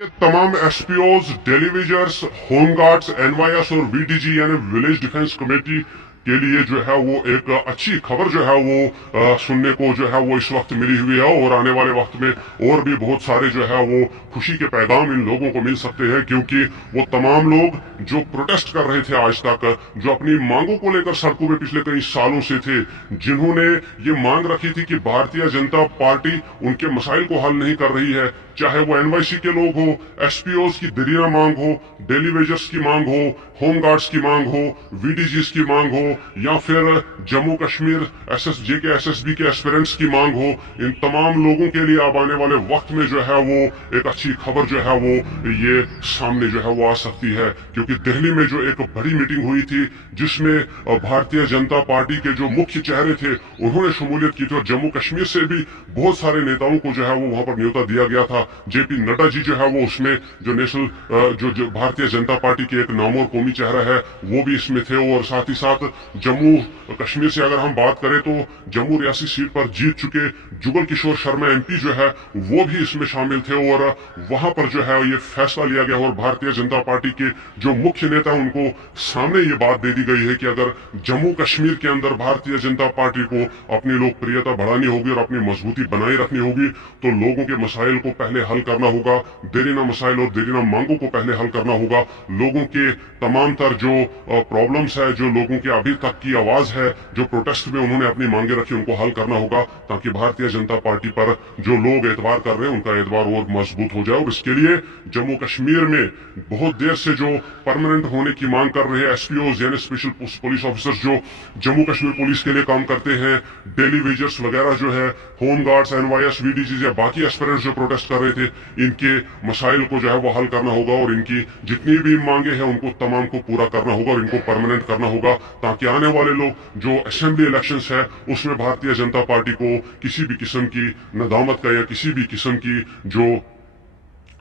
ये तमाम एसपीओज, डेलीविजर्स, home guards, NYS और वीडीजी यानी विलेज डिफेंस कमेटी के लिए जो है वो एक अच्छी खबर जो है वो सुनने को जो है वो इस वक्त मिली हुई है। और आने वाले वक्त में और भी बहुत सारे जो है वो खुशी के पैगाम इन लोगों को मिल सकते हैं, क्योंकि वो तमाम लोग जो प्रोटेस्ट कर रहे थे आज तक, जो अपनी मांगों को लेकर सड़कों में पिछले कई सालों से थे, जिन्होंने ये मांग रखी थी कि भारतीय जनता पार्टी उनके मसाइल को हल नहीं कर रही है, चाहे वो एनवाईसी के लोग हो, एसपीओज की दरिया मांग हो, डेली वेजर्स की मांग हो, होमगार्ड्स की मांग हो, वीडीजीज की मांग हो, या फिर जम्मू कश्मीर एसएसजे के एसएसबी के एस्पिरेंट्स की मांग हो, इन तमाम लोगों के लिए अब आने वाले वक्त में जो है वो एक अच्छी खबर जो है वो ये सामने जो है वो आ सकती है। क्योंकि दिल्ली में जो एक बड़ी मीटिंग हुई थी जिसमें भारतीय जनता पार्टी के जो मुख्य चेहरे थे उन्होंने शमूलियत की थी, और जम्मू कश्मीर से भी बहुत सारे नेताओं को जो है वो वहां पर न्योता दिया गया था। जेपी नड्डा जी जो है वो उसमें जो नेशनल जो भारतीय जनता पार्टी के एक नामोर कौमी चेहरा है वो भी इसमें थे। और साथ ही साथ जम्मू कश्मीर से अगर हम बात करें तो जम्मू रियासी सीट पर जीत चुके जुगल किशोर शर्मा एमपी जो है वो भी इसमें शामिल थे, और वहां पर जो है ये फैसला लिया गया और भारतीय जनता पार्टी के जो मुख्य नेता उनको सामने ये बात दे दी गई है कि अगर जम्मू कश्मीर के अंदर भारतीय जनता पार्टी को अपनी लोकप्रियता बढ़ानी होगी और अपनी मजबूती बनाए रखनी होगी तो लोगों के मसाइल को पहले हल करना होगा, देरीना मसाइल और देरीना मांगों को पहले हल करना होगा। लोगों के तमाम तर जो प्रॉब्लम्स है, जो लोगों की अभी तक की आवाज है, जो प्रोटेस्ट में उन्होंने अपनी मांगे रखी, उनको हल करना होगा, ताकि भारतीय जनता पार्टी पर जो लोग एतबार कर रहे हैं उनका एतबार और मजबूत हो जाए। और इसके लिए जम्मू कश्मीर में बहुत देर से जो परमानेंट होने की मांग कर रहे हैं एसपीओ यानी स्पेशल पुलिस ऑफिसर्स जो जम्मू कश्मीर पुलिस के लिए काम करते हैं, डेली वेजर्स वगैरह जो है, होमगार्ड्स, एनवाईएस, वीडीजी या बाकी एस्पिरेंट्स जो प्रोटेस्ट कर रहे थे, इनके मसाइल को जो है वो हल करना होगा और इनकी जितनी भी मांगे हैं उनको तमाम को पूरा करना होगा और इनको परमानेंट करना होगा, ताकि आने वाले लोग जो असेंबली इलेक्शंस है उसमें भारतीय जनता पार्टी को किसी भी किस्म की नदामत का या किसी भी किस्म की जो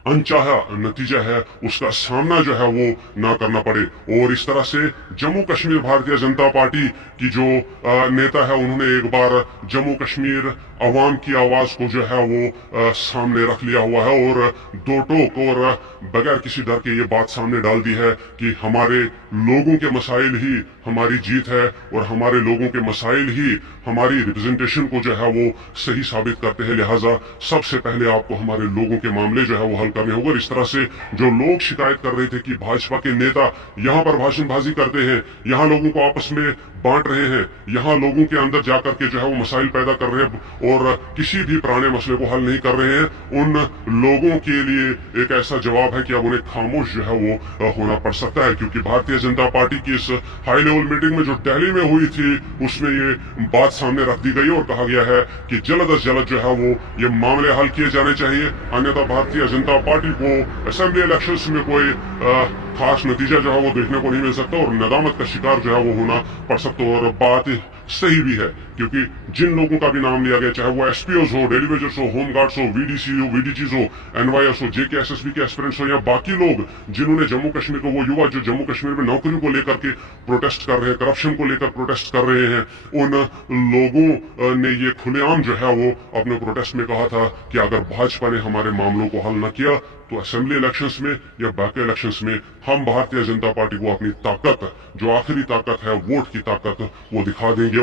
अनचाहा नतीजा है उसका सामना जो है वो ना करना पड़े। और इस तरह से जम्मू कश्मीर भारतीय जनता पार्टी की जो नेता है उन्होंने एक बार जम्मू कश्मीर अवाम की आवाज को जो है वो सामने रख लिया हुआ है और दो टोक और बगैर किसी डर के ये बात सामने डाल दी है कि हमारे लोगों के मसाइल ही हमारी जीत है और हमारे लोगों के मसाइल ही हमारी रिप्रेजेंटेशन को जो है वो सही साबित करते हैं। लिहाजा सबसे पहले आपको हमारे लोगों के मामले जो है वो हल करने होंगे। इस तरह से जो लोग शिकायत कर रहे थे कि भाजपा के नेता यहाँ पर भाषणबाजी करते हैं, यहाँ लोगों को आपस में बांट रहे हैं, यहाँ लोगों के अंदर जाकर के जो है वो मसाइल पैदा कर रहे हैं और किसी भी पुराने मसले को हल नहीं कर रहे हैं, उन लोगों के लिए एक ऐसा जवाब है कि अब उन्हें खामोश जो है वो होना पड़ सकता है। क्योंकि भारतीय जनता पार्टी की इस हाई लेवल मीटिंग में जो दिल्ली में हुई थी उसमें ये बात सामने रख दी गई और कहा गया है कि जल्द अज जल्द जो है वो ये मामले हल किए जाने चाहिए, अन्यथा भारतीय जनता पार्टी को असेंबली इलेक्शंस में कोई खास नतीजा जो है वो देखने को नहीं मिल सकता और नदामत का शिकार जो है वो होना पड़ सकता। और बात सही भी है क्योंकि जिन लोगों का भी नाम लिया गया, चाहे वो एसपीओज हो, डेली वेजर्स हो, होमगार्ड्स हो, वीडीसी हो, वीडीजीज हो, एनवाईएस हो, जेके एसएसबी के एस्पिरेंट्स हो या बाकी लोग जिन्होंने जम्मू कश्मीर को, वो युवा जो जम्मू कश्मीर में नौकरियों को लेकर के प्रोटेस्ट कर रहे हैं, करप्शन को लेकर प्रोटेस्ट कर रहे हैं, उन लोगों ने ये खुलेआम जो है वो अपने प्रोटेस्ट में कहा था कि अगर भाजपा ने हमारे मामलों को हल न किया तो असेंबली इलेक्शंस में या बाकी इलेक्शंस में हम भारतीय जनता पार्टी को अपनी ताकत, जो आखिरी ताकत है वोट की ताकत, वो दिखा देंगे।